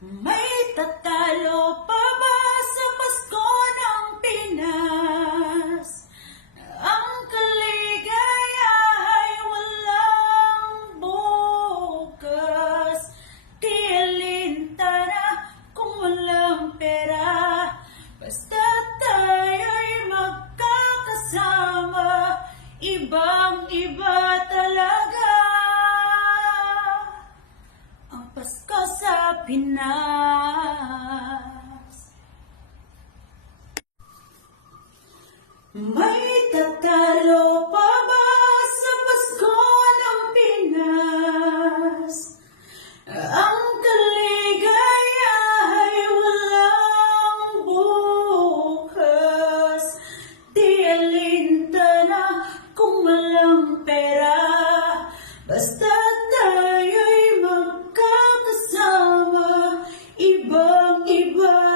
May tatalo pa ba sa Pasko ng Pinas? Ang kaligaya ay walang bukas. Di alintana kung walang pera, basta tayo'y magkakasama. Ibang-iba talaga ang Pasko sa Pinas. May tatalo pa ba sa Pasko ng Pinas? Ang kaligaya ay walang bukas. Di alintana kung walang pera, basta tayo'y magkakasama. Ibang-iba